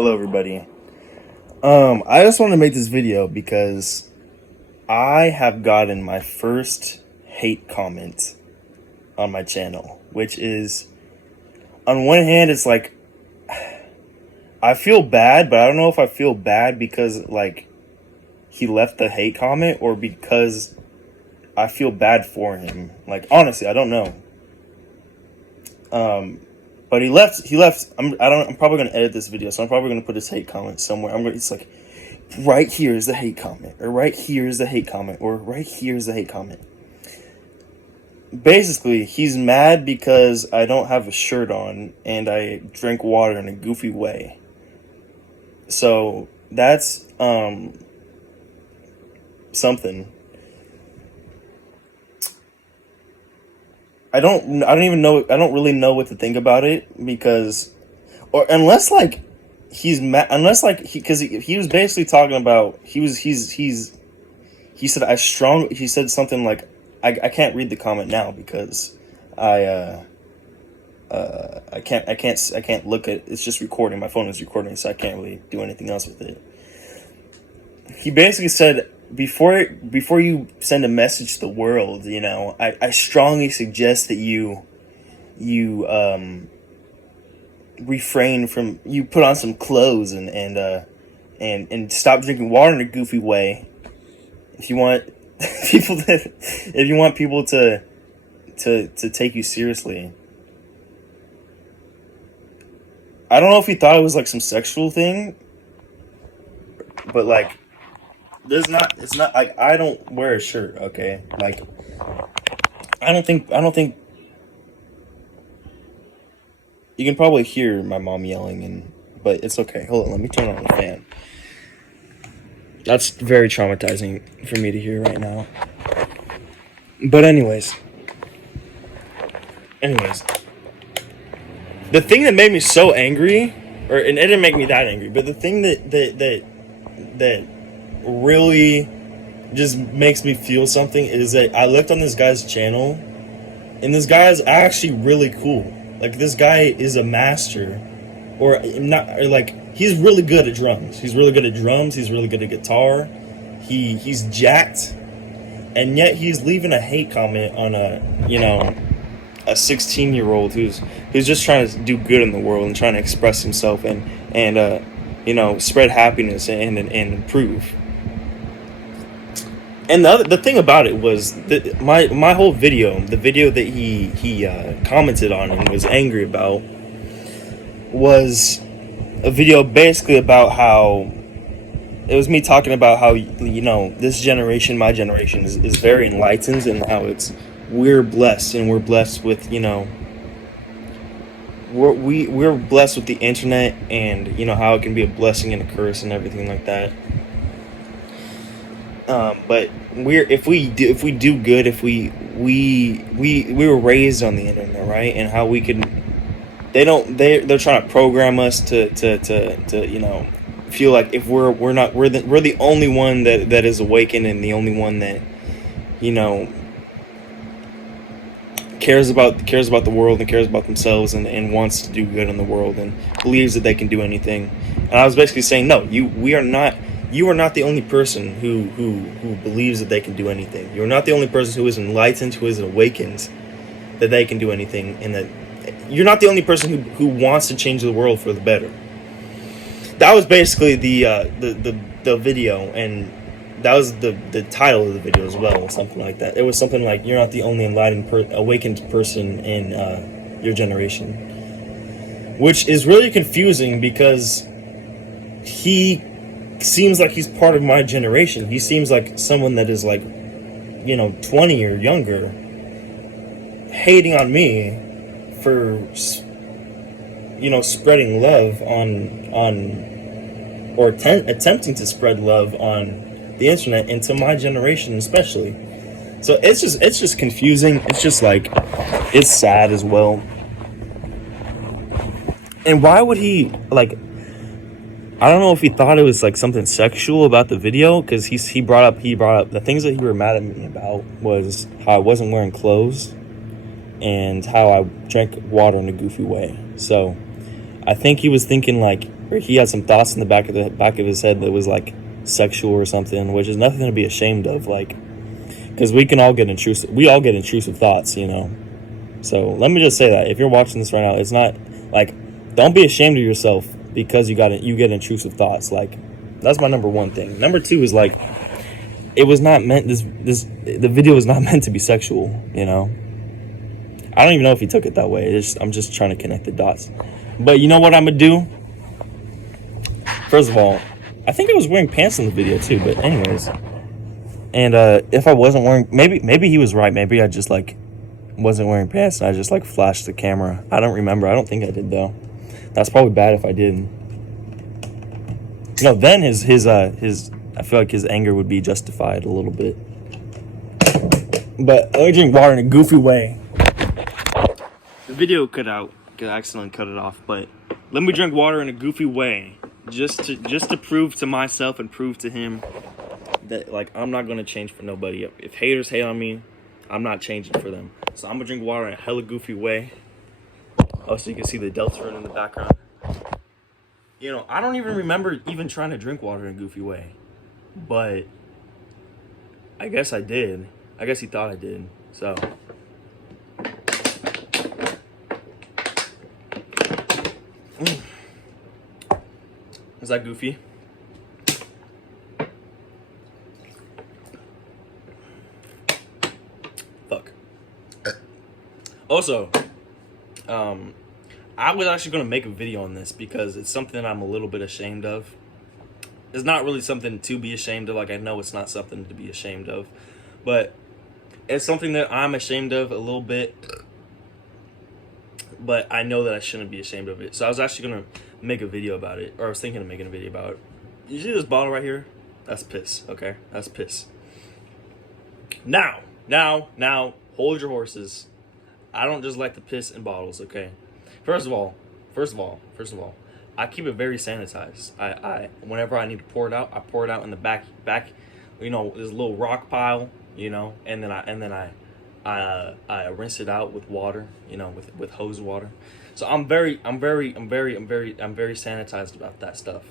Hello, everybody. I just want to make this video because I have gotten my first hate comment on my channel, which is, on one hand, it's like, I feel bad, but I don't know if I feel bad because, like, he left the hate comment or because I feel bad for him. Like, honestly, I don't know. But he left. I'm probably gonna edit this video, so I'm probably gonna put his hate comment somewhere. It's like, right here is the hate comment, or right here is the hate comment, or right here is the hate comment. Basically, he's mad because I don't have a shirt on and I drink water in a goofy way. So that's something. I don't even know. I don't really know what to think about it because, or unless like he's mad, unless like he was basically talking about he said he said something like I can't read the comment now because I can't look at, it's just recording, my phone is recording, so I can't really do anything else with it. He basically said, before you send a message to the world, you know, I strongly suggest that you refrain from, you put on some clothes and stop drinking water in a goofy way if you want people to take you seriously. I don't know if he thought it was like some sexual thing, but like, it's not like, I don't wear a shirt, okay? Like, I don't think you can probably hear my mom yelling, but it's okay. Hold on, let me turn on the fan. That's very traumatizing for me to hear right now. But anyways, the thing that made me so angry, and it didn't make me that angry, but the thing that really just makes me feel something is that I looked on this guy's channel, and this guy is actually really cool. Like, this guy is a master, or not, or like, he's really good at drums. He's really good at drums. He's really good at guitar. He's jacked, and yet he's leaving a hate comment on a 16-year-old who's just trying to do good in the world and trying to express himself and spread happiness and improve. And the thing about it was that my whole video, the video that he commented on and was angry about, was a video basically about how it was me talking about how, this generation, my generation, is very enlightened, and how we're blessed, and we're blessed with, we're blessed with the internet, and how it can be a blessing and a curse and everything like that. But if we do good, if we were raised on the internet, right? And how we could, they're trying to program us to feel like if we're the only one that is awakened, and the only one that cares about the world and cares about themselves, and wants to do good in the world, and believes that they can do anything. And I was basically saying, no, you are not the only person who believes that they can do anything. You're not the only person who is enlightened, who is awakened, that they can do anything, and that you're not the only person who wants to change the world for the better. That was basically the video, and that was the title of the video as well, something like that. It was something like, you're not the only awakened person in your generation, which is really confusing because he seems like he's part of my generation. He seems like someone that is like 20 or younger, hating on me for spreading love or attempting to spread love on the internet, and to my generation especially. So it's just confusing. It's just like, it's sad as well. And why would he, like, I don't know if he thought it was like something sexual about the video, because he brought up the things that he were mad at me about was how I wasn't wearing clothes and how I drank water in a goofy way. So I think he was thinking like or he had some thoughts in the back of his head that was like sexual or something, which is nothing to be ashamed of. Like, because we can all get intrusive. We all get intrusive thoughts, you know. So let me just say that if you're watching this right now, it's not like, don't be ashamed of yourself because you get intrusive thoughts. Like, that's my number one thing. Number two is like, it was not meant. The video was not meant to be sexual. You know. I don't even know if he took it that way. I'm just trying to connect the dots. But you know what I'm gonna do? First of all, I think I was wearing pants in the video too. But anyways, and if I wasn't wearing, maybe he was right. Maybe I just like wasn't wearing pants and I just like flashed the camera. I don't remember. I don't think I did though. That's probably bad if I did. You know, then his I feel like his anger would be justified a little bit. But let me drink water in a goofy way. The video cut out because I accidentally cut it off. But let me drink water in a goofy way, just to prove to myself and prove to him that like I'm not gonna change for nobody. If haters hate on me, I'm not changing for them. So I'm gonna drink water in a hella goofy way. Oh, so you can see the Deltarune in the background. You know, I don't even remember even trying to drink water in a goofy way. But I guess I did. I guess he thought I did. So is that goofy? Fuck. Also, I was actually going to make a video on this because it's something I'm a little bit ashamed of. It's not really something to be ashamed of. Like, I know it's not something to be ashamed of. But it's something that I'm ashamed of a little bit. But I know that I shouldn't be ashamed of it. So I was actually going to make a video about it. Or I was thinking of making a video about it. You see this bottle right here? That's piss, okay? That's piss. Now, hold your horses. I don't just like to piss in bottles, okay? First of all, I keep it very sanitized. I whenever I need to pour it out, I pour it out in the back. You know, there's a little rock pile, you know, and then I rinse it out with water, you know, with hose water. So I'm very sanitized about that stuff.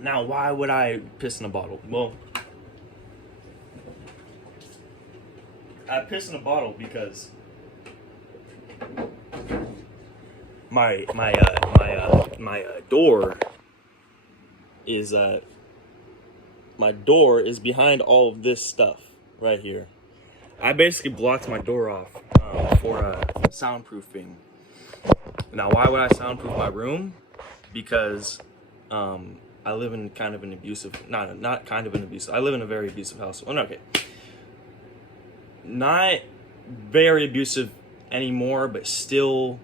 Now, why would I piss in a bottle? Well, I piss in a bottle because my door is my door is behind all of this stuff right here. I basically blocked my door off for soundproofing. Now, why would I soundproof my room? Because I live in kind of an abusive, not kind of an abusive. I live in a very abusive house. Well, no, okay, not very abusive anymore, but still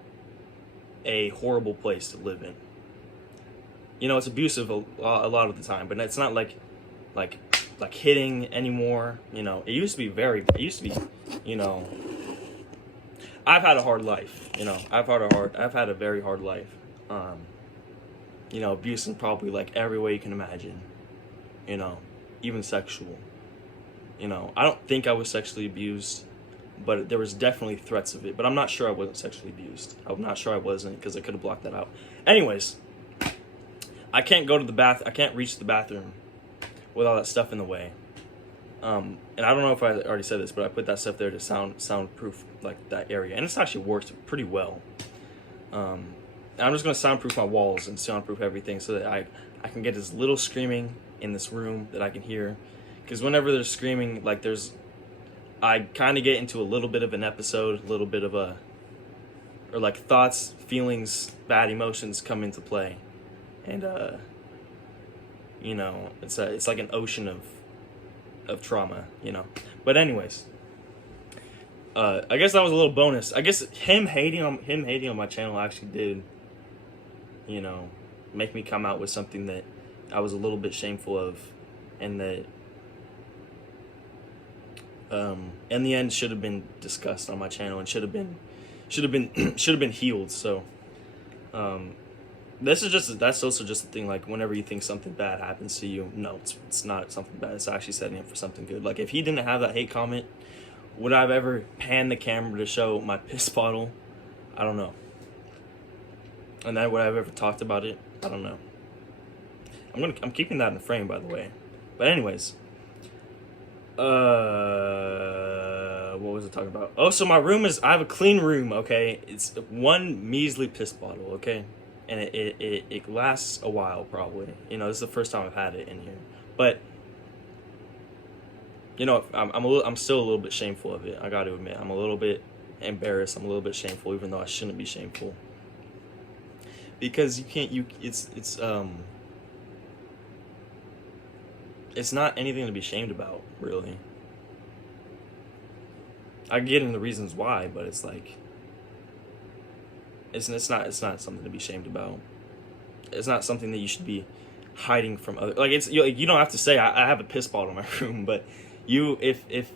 a horrible place to live in. You know, it's abusive a lot of the time, but it's not like hitting anymore. You know, it used to be, you know, I've had a hard life. You know, I've had a very hard life. You know, abuse in probably like every way you can imagine. You know, even sexual. You know, I don't think I was sexually abused, but there was definitely threats of it. But I'm not sure I wasn't sexually abused. I'm not sure I wasn't, because I could have blocked that out. Anyways, I can't reach the bathroom with all that stuff in the way. And I don't know if I already said this, but I put that stuff there to soundproof like that area, and it's actually worked pretty well. And I'm just gonna soundproof my walls and soundproof everything so that I can get as little screaming in this room that I can hear. Because whenever there's screaming, like I kind of get into a little bit of an episode, a little bit of or like thoughts, feelings, bad emotions come into play. And, you know, it's like an ocean of trauma, you know. But anyways, I guess that was a little bonus. I guess him hating on my channel actually did, you know, make me come out with something that I was a little bit shameful of, and that in the end should have been discussed on my channel and should have been healed. So that's also just the thing, like whenever you think something bad happens to you, no, it's not something bad, it's actually setting up for something good. Like if he didn't have that hate comment, would I have ever panned the camera to show my piss bottle? I don't know. And that would I have ever talked about it? I don't know. I'm keeping that in the frame, by the way. But anyways, what was I talking about? Oh, so my room I have a clean room. Okay, it's one measly piss bottle. Okay, and it lasts a while probably. You know, this is the first time I've had it in here, but you know, I'm still a little bit shameful of it. I got to admit, I'm a little bit embarrassed. I'm a little bit shameful, even though I shouldn't be shameful. Because it's not anything to be ashamed about, really. I get into the reasons why, but it's like it's not something to be ashamed about. It's not something that you should be hiding from other. Like you don't have to say I have a piss bottle in my room, but if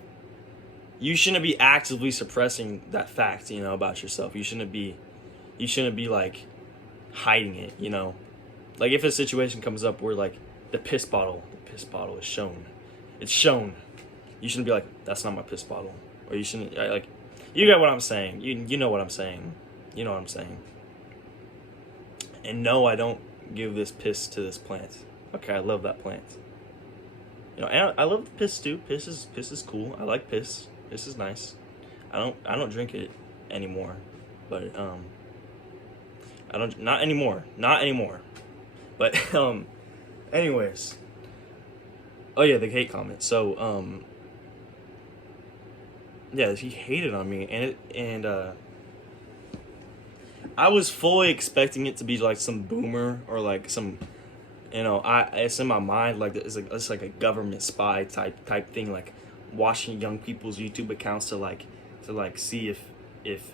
you shouldn't be actively suppressing that fact, you know, about yourself. You shouldn't be like hiding it, you know. Like if a situation comes up where like the piss bottle is shown, it's shown. You shouldn't be like, that's not my piss bottle, or you shouldn't like. You get what I'm saying. You know what I'm saying. You know what I'm saying. And no, I don't give this piss to this plant. Okay, I love that plant. You know, and I love the piss too. Piss is cool. I like piss. Piss is nice. I don't drink it anymore, but I don't not anymore. But anyways. Oh yeah, the hate comment. So yeah, he hated on me, and I was fully expecting it to be like some boomer or like some, you know, it's in my mind like it's like a government spy type thing, like watching young people's YouTube accounts to see if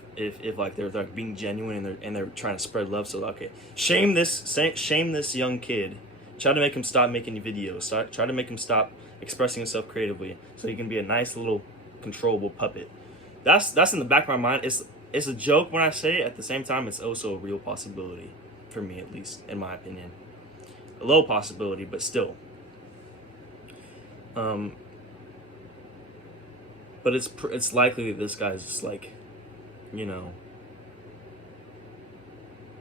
like they're like being genuine and they're trying to spread love. So okay, shame this young kid. Try to make him stop making videos. Try to make him stop expressing himself creatively, so he can be a nice little controllable puppet. That's in the back of my mind. It's a joke when I say it. At the same time, it's also a real possibility for me, at least in my opinion. A low possibility, but still. But it's likely that this guy's just like, you know,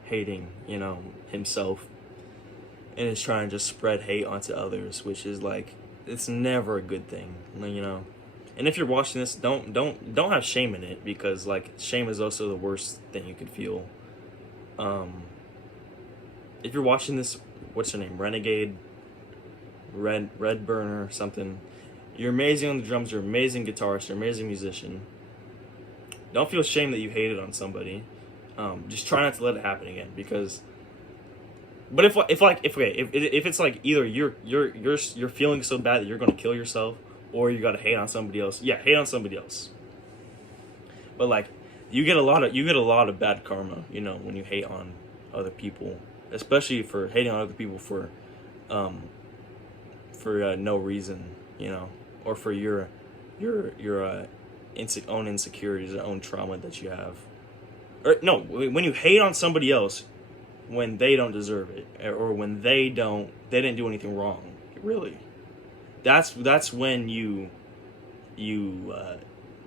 hating, you know, himself, and is trying to just spread hate onto others, which is like, it's never a good thing, you know. And if you're watching this, don't have shame in it, because like shame is also the worst thing you could feel. If you're watching this, what's your name? Renegade, Red Burner, something. You're amazing on the drums. You're an amazing guitarist. You're an amazing musician. Don't feel shame that you hated on somebody. Just try not to let it happen again, because. But if it's like either you're feeling so bad that you're gonna kill yourself, or you gotta hate on somebody else. Yeah, hate on somebody else. But like, you get a lot of bad karma, you know, when you hate on other people, especially for hating on other people for no reason, you know, or for your own insecurities, or own trauma that you have. Or no, when you hate on somebody else when they don't deserve it, or when they didn't do anything wrong, really. That's when you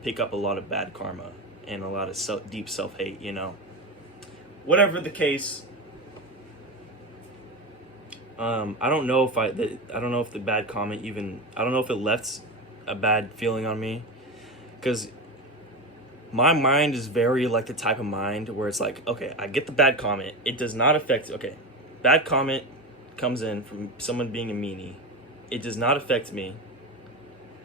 pick up a lot of bad karma and a lot of deep self-hate, you know. Whatever the case, I don't know if the bad comment I don't know if it left a bad feeling on me, because my mind is very like the type of mind where it's like, okay, I get the bad comment, it does not affect, okay, bad comment comes in from someone being a meanie, it does not affect me,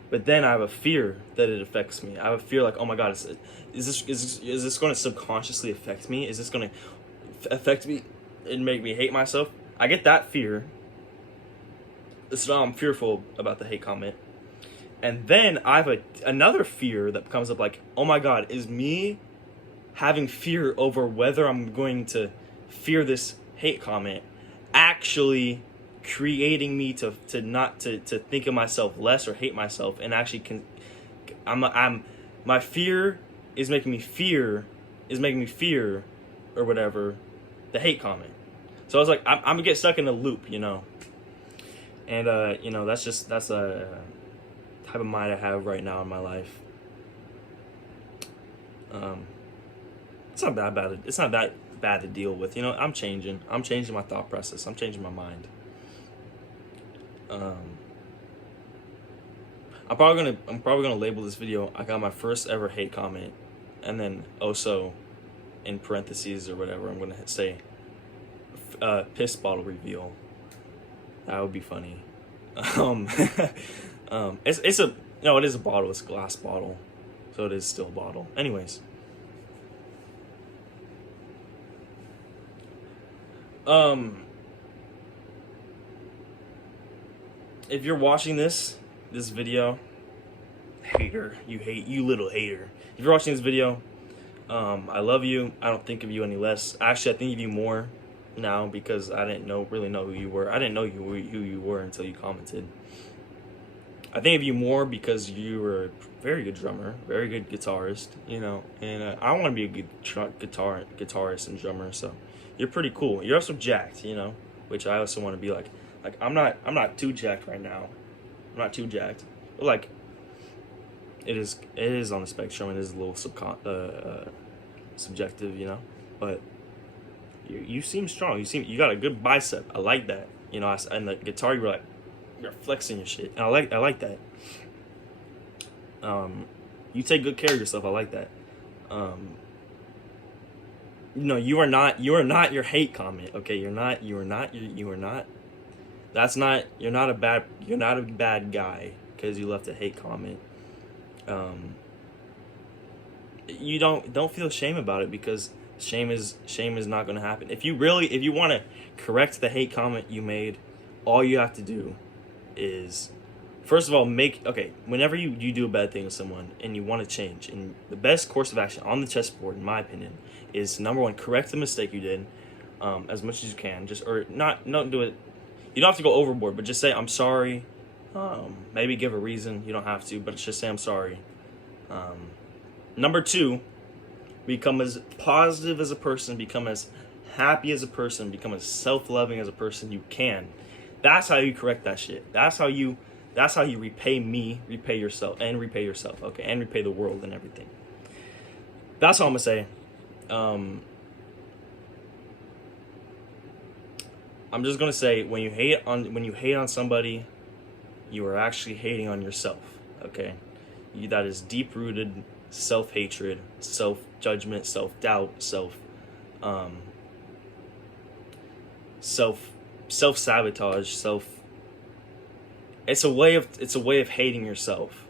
but then I have a fear that it affects me. I have a fear like, oh my god, is this going to subconsciously affect me? Is this going to affect me and make me hate myself? I get that fear, so I'm fearful about the hate comment. And then I have another fear that comes up like, oh my god, is me having fear over whether I'm going to fear this hate comment actually creating me to think of myself less or hate myself, and actually my fear is making me fear or whatever the hate comment. So I was like, I'm gonna get stuck in a loop, you know. And you know, that's a type of mind I have right now in my life. It's not that bad. It's not that bad to deal with. You know, I'm changing my thought process. I'm changing my mind. I'm probably gonna label this video, I got my first ever hate comment, and then also in parentheses or whatever I'm gonna say piss bottle reveal. That would be funny. It's a no, it is a bottle. It's a glass bottle, so it is still a bottle. Anyways, if you're watching this video, hater, you little hater. If you're watching this video, I love you. I don't think of you any less. Actually, I think of you more now because I didn't really know who you were. I didn't know who you were until you commented. I think of you more because you were a very good drummer, very good guitarist, you know, and I want to be a good guitarist and drummer. So you're pretty cool. You're also jacked, you know, which I also want to be like. Like I'm not too jacked right now. I'm not too jacked. But like it is on the spectrum. It is a little subjective, you know. But you seem strong. You got a good bicep. I like that. You know, and the guitar you're flexing your shit. And I like that. You take good care of yourself. I like that. No, you are not your hate comment. Okay, you're not. That's not. You're not a bad guy because you left a hate comment. You don't feel shame about it because shame is not going to happen. If you want to correct the hate comment you made, all you have to do is, first of all, whenever you do a bad thing to someone and you want to change, and the best course of action on the chessboard, in my opinion, is number one, correct the mistake you did, as much as you can. Or not do it. You don't have to go overboard, but just say I'm sorry. Maybe give a reason. You don't have to, but just say I'm sorry. Number two, become as positive as a person, become as happy as a person, become as self-loving as a person you can. That's how you correct that shit. That's how you repay me, repay yourself, okay, and repay the world and everything. That's all I'm gonna say. I'm just gonna say when you hate on somebody, you are actually hating on yourself. Okay, that is deep-rooted self-hatred, self-judgment, self-doubt, self-sabotage, it's a way of hating yourself,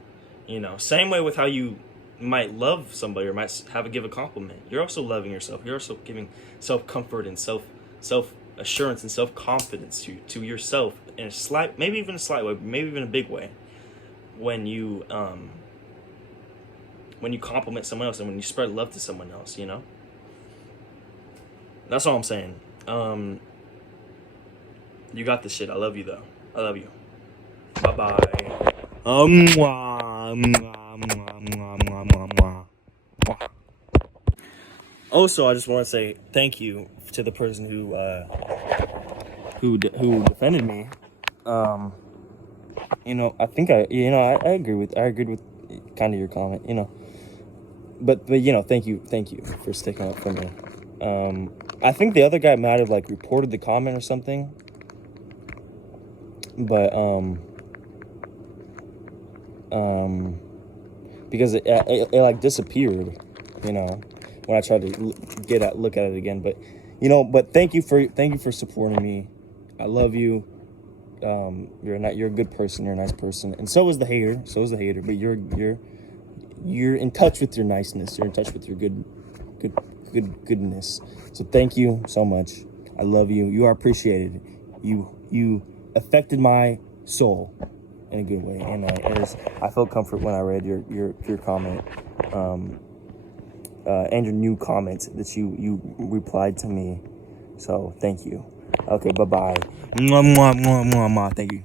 you know. Same way with how you might love somebody or might give a compliment. You're also loving yourself. You're also giving self-comfort and self-assurance and self-confidence to yourself in a slight, maybe even a slight way, maybe even a big way, when you compliment someone else and when you spread love to someone else, you know. That's all I'm saying. You got this shit. I love you though. I love you. Bye bye. Also, I just want to say thank you to the person who defended me. You know, I think I agreed with kind of your comment, you know. But you know, thank you for sticking up for me. I think the other guy might have like reported the comment or something. But because it like disappeared, you know, when I tried to look at it again. But you know, thank you for supporting me. I love you. You're a good person. You're a nice person, and so is the hater. But you're in touch with your niceness. You're in touch with your goodness. So thank you so much. I love you. You are appreciated. You affected my soul in a good way, and I felt comfort when I read your comment, and your new comment that you replied to me. So thank you. Okay, bye bye. Thank you.